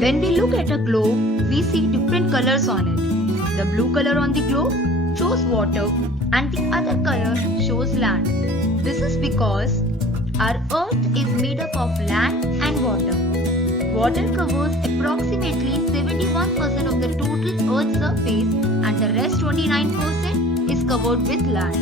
When we look at a globe, we see different colors on it. The blue color on the globe shows water and the other color shows land. This is because our earth is made up of land and water. Water covers approximately 71% of the total earth's surface and the rest 29% is covered with land.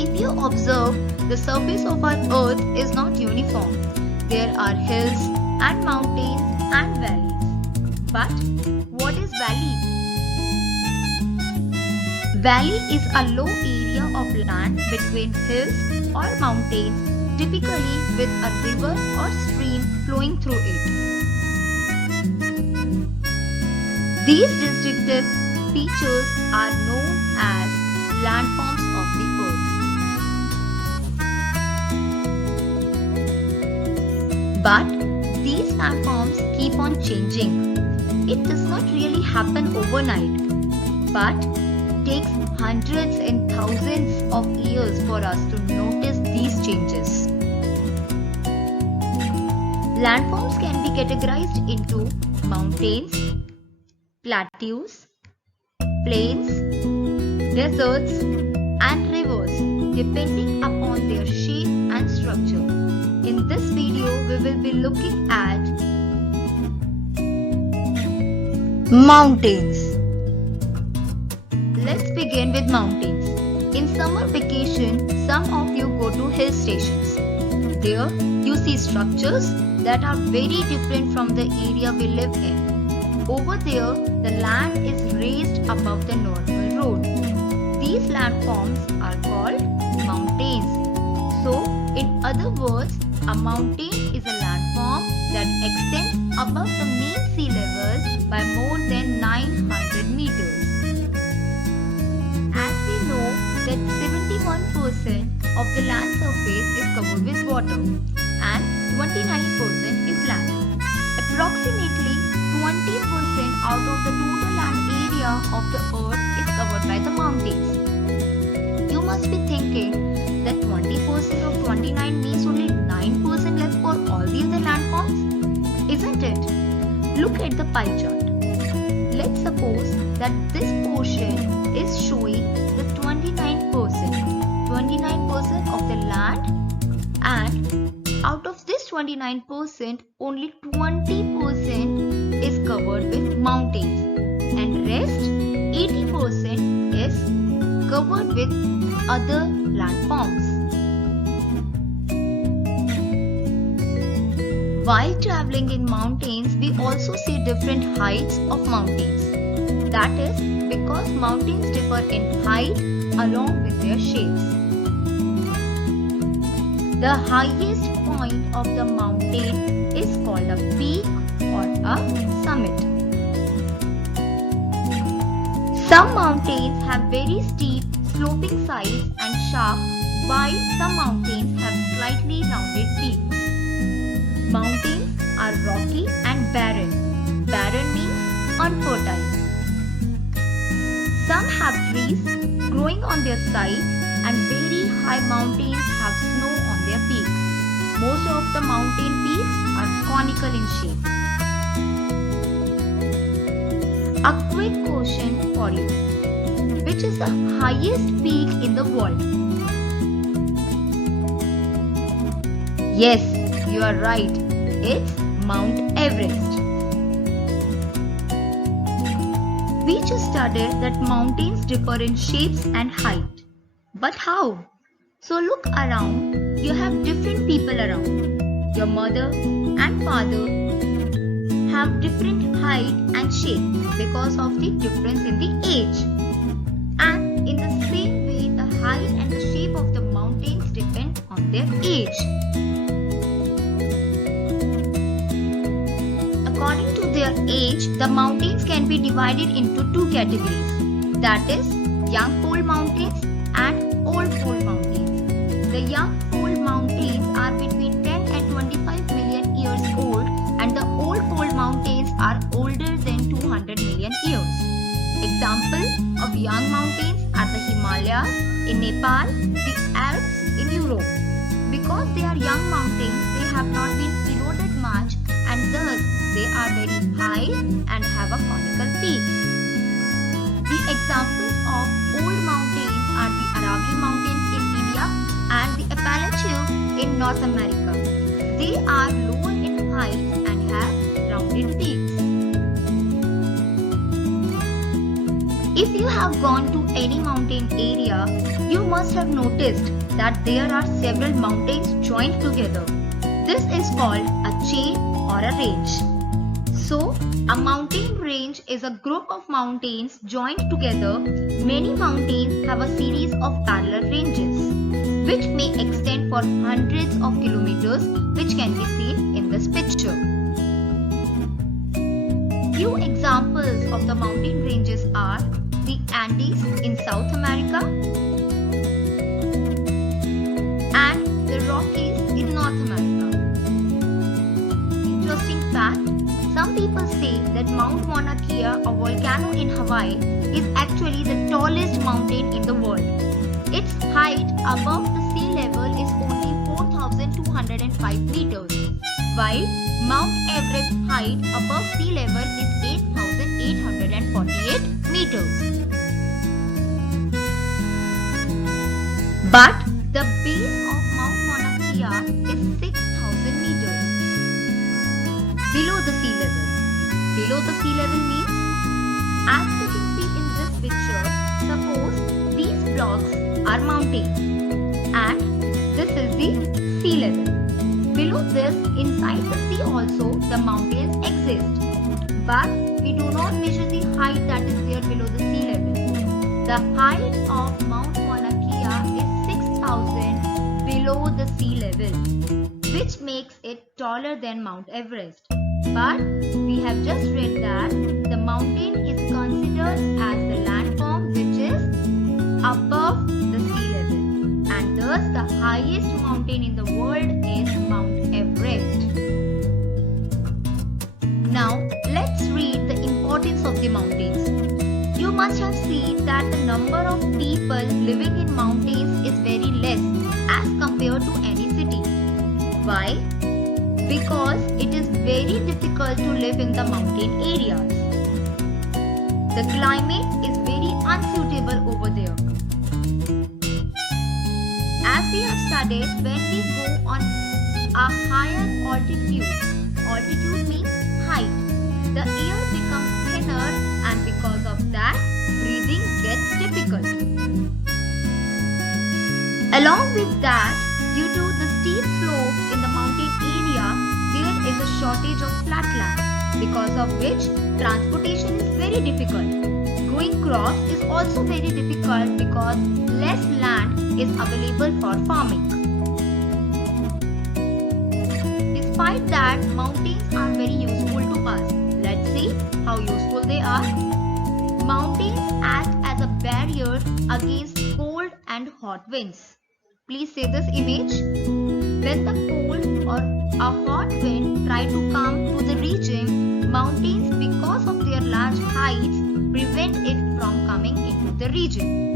If you observe, the surface of our earth is not uniform. There are hills and mountains and valleys. But what is valley? Valley is a low area of land between hills or mountains, typically with a river or stream flowing through it. These distinctive features are known as landforms of the earth. But these landforms keep on changing. It does not really happen overnight, but takes hundreds and thousands of years for us to notice these changes. Landforms can be categorized into mountains, plateaus, plains, deserts, and rivers depending upon their shape and structure. In this video, we will be looking at mountains. Let's begin with mountains. In summer vacation, some of you go to hill stations. There, you see structures that are very different from the area we live in. Over there, the land is raised above the normal road. These landforms are called mountains. So, in other words, a mountain is a landform that extends above the mean sea level by more than 900 meters. As we know that 71% of the land surface is covered with water and 29% is land. Approximately 20% out of the total land area of the earth is covered by the mountains. You must be thinking that 20% of 29 means only 9% left for all the other landforms, isn't it? Look at the pie chart. Let's suppose that this portion is showing the 29% of the land, and out of this 29%, only 20% is covered with mountains, and rest 80% is covered with other landforms. While traveling in mountains, we also see different heights of mountains. That is because mountains differ in height along with their shapes. The highest point of the mountain is called a peak or a summit. Some mountains have very steep, sloping sides and sharp, while some mountains have slightly rounded peaks. Mountains are rocky and barren. Barren means unfertile. Some have trees growing on their sides, and very high mountains have snow on their peaks. Most of the mountain peaks are conical in shape. A quick question for you. Which is the highest peak in the world? Yes, you are right. It's Mount Everest. We just studied that mountains differ in shapes and height. But how? So look around. You have different people around. Your mother and father have different height and shape because of the difference in the age. And in the same way, the height and the shape of the mountains depend on their age. According to their age, the mountains can be divided into two categories. That is, young pole mountains and old pole mountains. The young pole mountains are between 10 and 25 million years old, and the old pole mountains are older than 200 million years. Example of young mountains are the Himalayas in Nepal, the Alps in Europe. Because they are young mountains, they have not been eroded much and high and have a conical peak. The examples of old mountains are the Aravalli Mountains in India and the Appalachians in North America. They are lower in height and have rounded peaks. If you have gone to any mountain area, you must have noticed that there are several mountains joined together. This is called a chain or a range. So, a mountain range is a group of mountains joined together. Many mountains have a series of parallel ranges, which may extend for hundreds of kilometers, which can be seen in this picture. Few examples of the mountain ranges are the Andes in South America and the Rockies in North America. Interesting fact, some people say that Mount Mauna Kea, a volcano in Hawaii, is actually the tallest mountain in the world. Its height above the sea level is only 4,205 meters, while Mount Everest height above sea level is 8,848 meters. But the base of Mount Mauna Kea is 6,000 meters below the sea level. Below the sea level means, as you can see in this picture, suppose these blocks are mountains and this is the sea level. Below this, inside the sea also, the mountains exist. But we do not measure the height that is there below the sea level. The height of Mount Mauna Kea is 6,000 below the sea level, which makes it taller than Mount Everest. But we have just read that the mountain is considered as the landform which is above the sea level, and thus the highest mountain in the world is Mount Everest. Now let's read the importance of the mountains. You must have seen that the number of people living in mountains is very less as compared to any city. Why? Because it is very difficult to live in the mountain areas. The climate is very unsuitable over there. As we have studied, when we go on a higher altitude, altitude means height, the air becomes thinner and because of that, breathing gets difficult. Along with that, due to the steep slopes in the mountain area, there is a shortage of flat land, because of which transportation is very difficult. Growing crops is also very difficult because less land is available for farming. Despite that, mountains are very useful to us. Let's see how useful they are. Mountains act as a barrier against cold and hot winds. Please see this image. When the cold or a hot wind try to come to the region, mountains, because of their large heights, prevent it from coming into the region.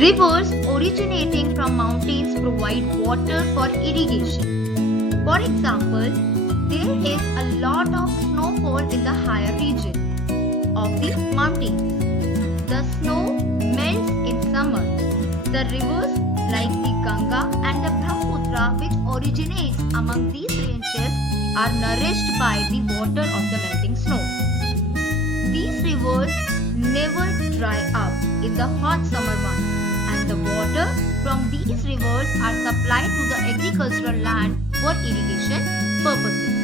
Rivers originating from mountains provide water for irrigation. For example, there is a lot of snowfall in the higher region of the mountains. The snow melts in summer. The rivers like the Ganga and the Brahmaputra, which originates among these ranges, are nourished by the water of the melting snow. These rivers never dry up in the hot summer months, and the water from these rivers are supplied to the agricultural land for irrigation purposes.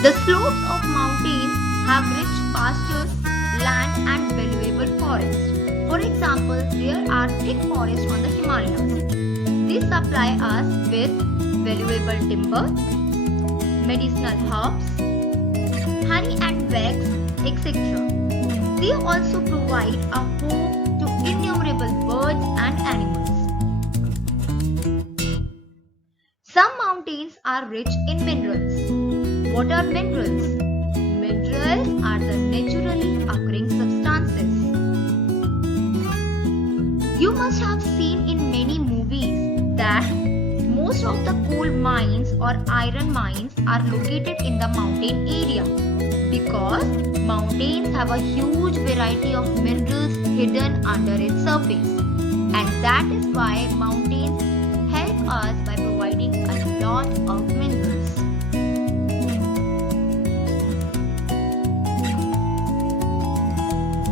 The slopes of mountains have rich pastures, land and valuable forests. For example, there are thick forests on the Himalayas. These supply us with valuable timber, medicinal herbs, honey and wax, etc. They also provide a home to innumerable birds and animals. Some mountains are rich in minerals. What are minerals? Minerals are the naturally occurring substances. You must have seen in many movies that most of the coal mines or iron mines are located in the mountain area because mountains have a huge variety of minerals hidden under its surface, and that is why mountains help us by providing a lot of minerals.